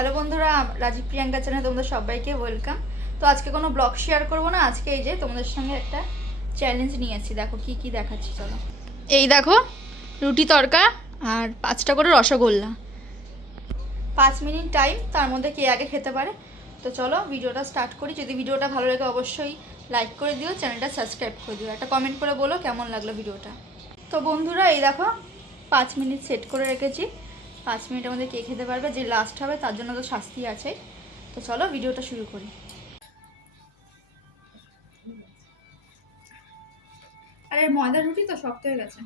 Hello বন্ধুরা, রাজীব প্রিয়াঙ্কা চ্যানেলে তোমাদের সবাইকে ওয়েলকাম। তো আজকে কোনো ব্লগ শেয়ার করবো না, আজকে এই যে তোমাদের সঙ্গে একটা চ্যালেঞ্জ নিয়েছি। দেখো কি কি দেখাচ্ছি, চলো। এই দেখো, রুটি তড়কা আর 5টা করে রসগোল্লা। 5 মিনিট টাইম, তার মধ্যে কে আগে খেতে পারে। তো চলো ভিডিওটা স্টার্ট করি। যদি ভিডিওটা ভালো লাগে অবশ্যই লাইক করে দিও, চ্যানেলটা সাবস্ক্রাইব করে দিও, একটা কমেন্ট করে বলো কেমন লাগলো ভিডিওটা। তো বন্ধুরা এই দেখো, 5 মিনিট সেট করে রেখেছি। 5 মিনিটের মধ্যে কে খেতে পারবে, যে লাস্ট হবে তার জন্য তো শাস্তি আছে। তো চলো ভিডিওটা শুরু করি। আরে ময়দার রুটি তো শক্ত হয়ে গেছে।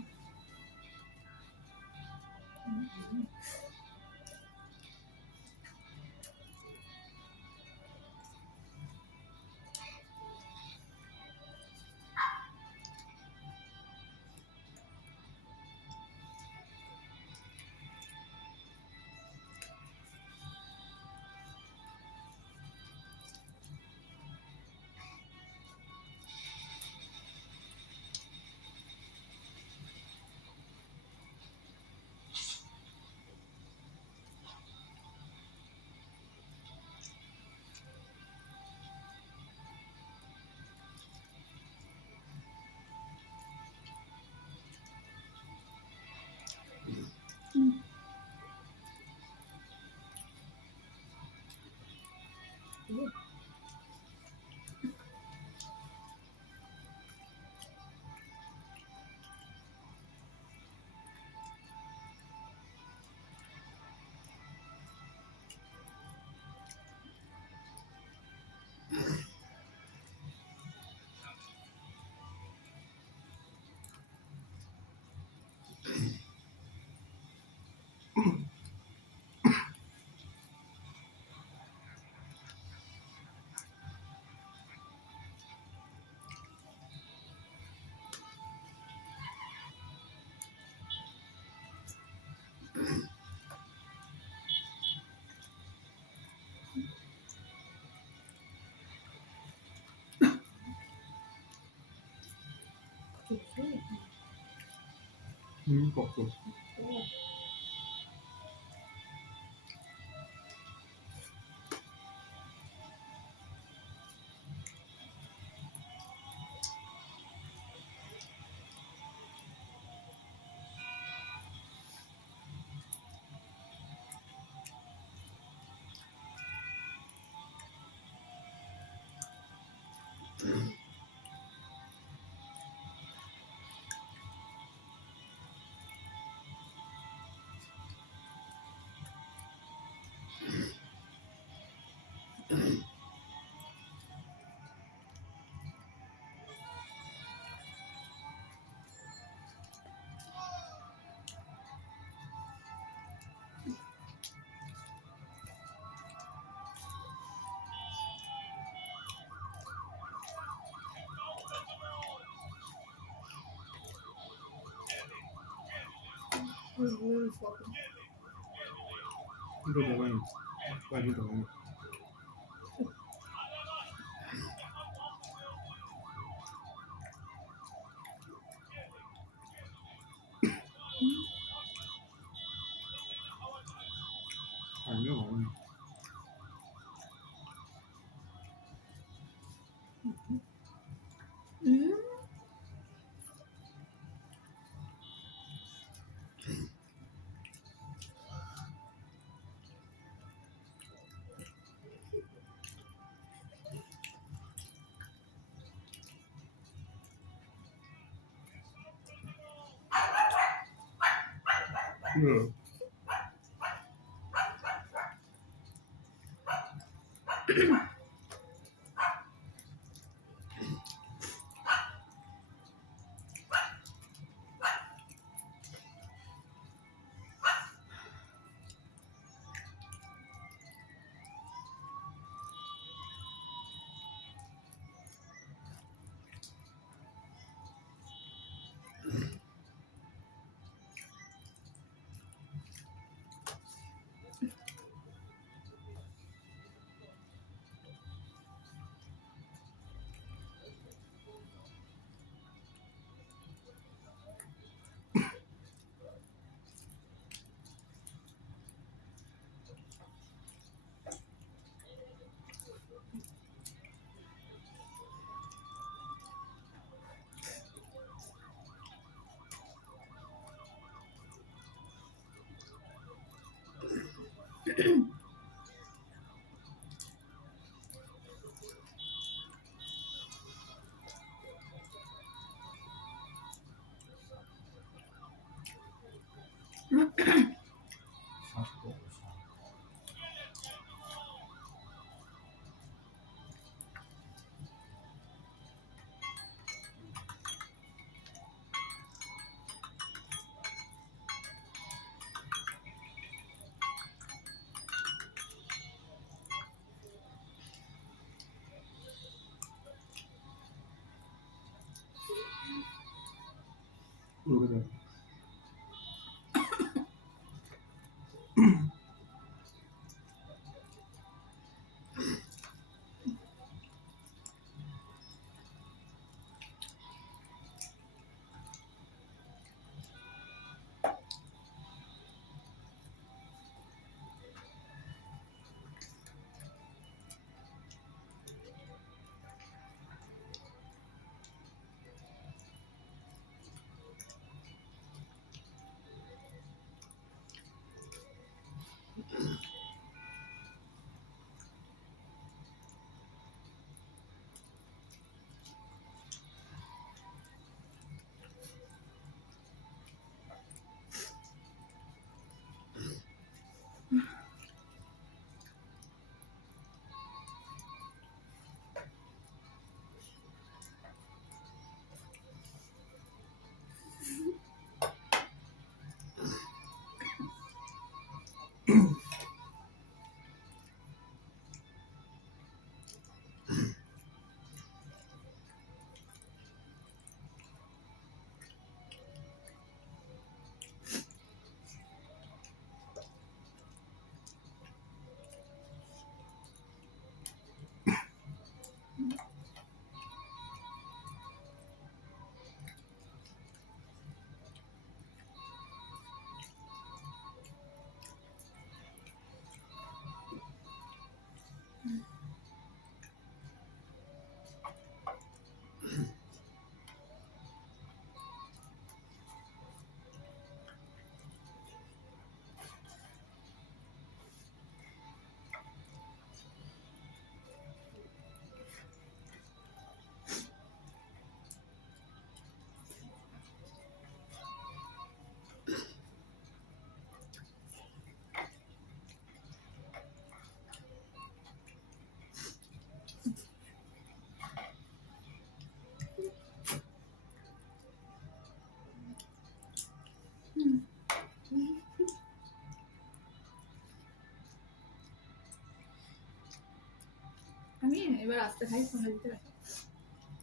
আমি এবার আস্তে খাই, তোমরা দিতে রাখো।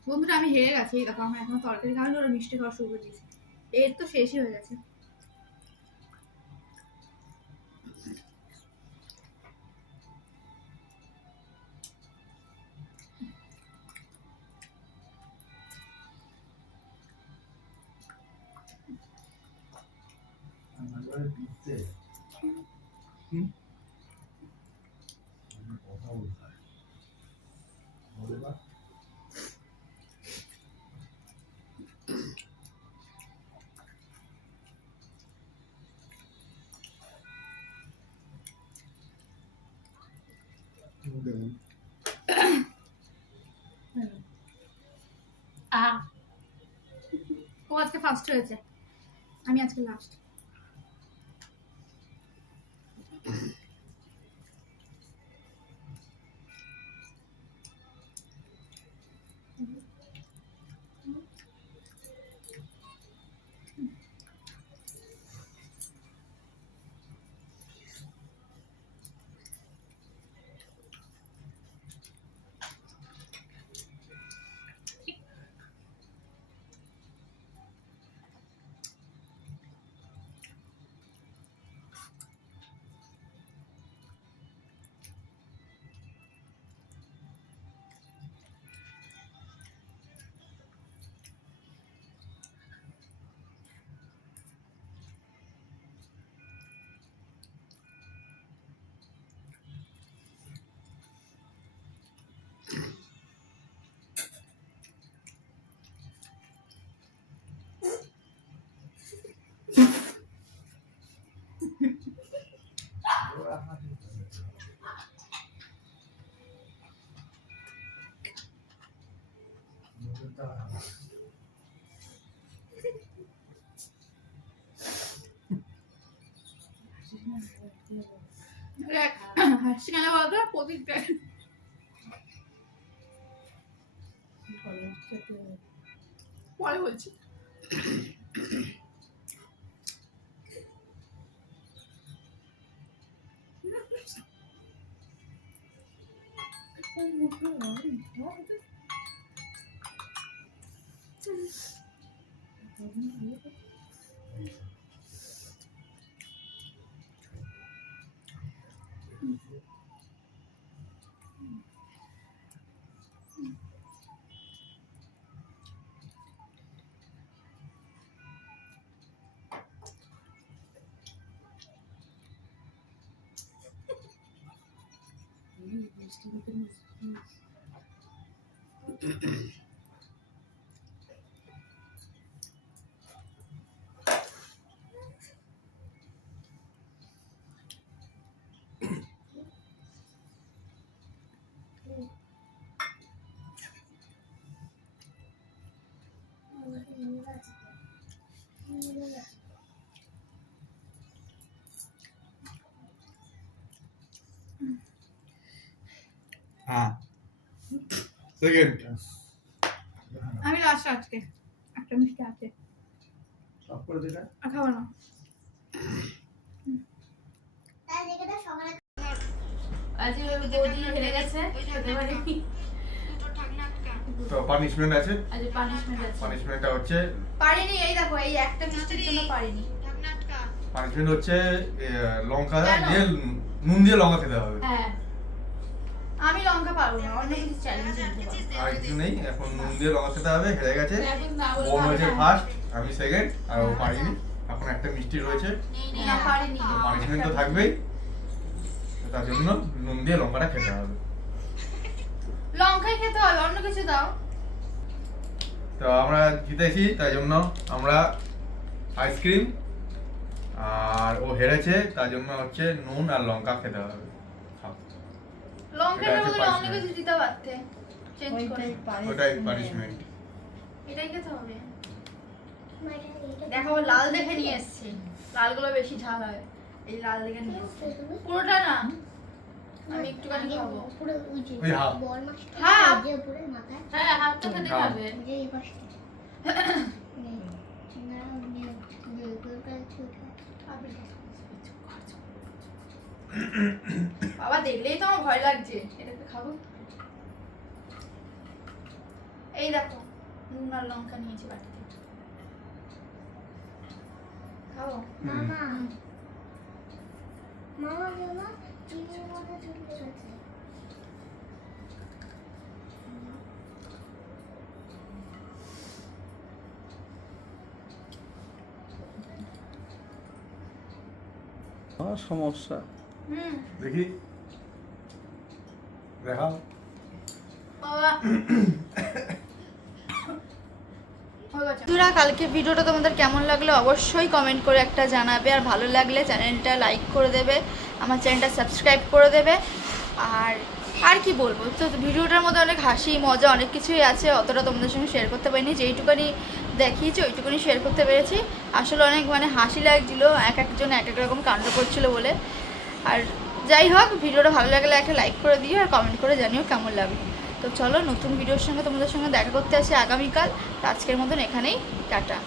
বন্ধুরা আমি হেরে গেছি, এই দেখো আমার এখনো তরকারি খাওয়ানো, ওরা মিষ্টি খাওয়া শুরু করে দিয়েছে। এর তো শেষই হয়ে গেছে। ও আজকে ফার্স্ট হয়েছে, আমি আজকে লাস্ট। হাসি কেন বলতো প্রদীপ পরে বলছি। হ্যাঁ সেকেন্ড আমি লাস্ট আজকে একটা মিষ্টি আছে সব করে দিটা আর খাবো না। আজকে বৌদি হেরে গেছে খেতে পারিনি। তো পানিশমেন্ট আছে। আজ পানিশমেন্ট আছে। পানিশমেন্টটা হচ্ছে পারিনি, এই দেখো এই একটা মিষ্টির জন্য পারিনি। পানিশমেন্ট হচ্ছে লঙ্কা দিয়ে নুন দিয়ে লঙ্কা খেতে হবে। হ্যাঁ আমি লঙ্কা পারবো না, অন্য কিছু চ্যালেঞ্জ নিতে পারবো। আর কিছু নেই, এখন নুন দিয়ে লঙ্কা খেতে হবে। হেরে গেছে, এখন না বলে ও হয়েছে পারবো না। ফার্স্ট, আমি সেকেন্ড, আর ও পারিনি। এখন একটা মিষ্টি রয়েছে, না পারিনি। পানিশমেন্ট তো থাকবেই, তো তার জন্য নুন দিয়ে লঙ্কাটা খেতে হবে। লঙ্কাই খেতে হবে, অন্য কিছু দাও। তো আমরা জিতেছি, তাই জন্য আমরা আইসক্রিম, আর ও হেরেছে তার জন্য হচ্ছে নুন আর লঙ্কা খেতে হবে। খাও। লঙ্কার এটা হচ্ছে বদলে অন্য punishment। কিছু দিতে পারতে, চেঞ্জ করে। ওটাই পানিশমেন্ট। এটাই খেতে হবে। দেখো লাল দেখে নিয়ে এসেছি, লালগুলো বেশি ঝাল হয়, এই লাল দেখে নিয়ে এসেছি। পুরোটা না, আমি একটুখানি খাবো। ওই হাফ। হাফ? পুরো মাথায় হ্যাঁ হাফ তো খেতে হাফ। হবে। যে এই পাশে বাবা দেখলেই তো আমার ভয় লাগছে, এটাকে খাবো। এই দেখো নুন আর লঙ্কা নিয়েছি বাটিতে, খাবো। মামা মামা মামা চিনির মধ্যে চলে গেছে সমস্যা হুম দেখি, দেখাও। বাবা বন্ধুরা, কালকে ভিডিওটা তোমাদের কেমন লাগলো অবশ্যই কমেন্ট করে একটা জানাবে, আর ভালো লাগলে চ্যানেলটা লাইক করে দেবে, আমার চ্যানেলটা সাবস্ক্রাইব করে দেবে। আর কি বলবো, তো ভিডিওটার মধ্যে অনেক হাসি মজা অনেক কিছুই আছে, অতটা তোমাদের সঙ্গে শেয়ার করতে পারিনি, যেইটুকানি দেখিয়েছি ওইটুকুনি শেয়ার করতে পেরেছি। আসলে অনেক হাসি লাগছিলো, এক একজন এক এক রকম কাণ্ড করছিলো বলে। আর যাই হোক, ভিডিওটা ভালো লাগলে একটা লাইক করে দিও, আর কমেন্ট করে জানিও কেমন লাগলো। তো চলো, নতুন ভিডিওর সঙ্গে তোমাদের সঙ্গে দেখা করতে আসি আগামীকাল। আজকের মতন এখানেই টাটা।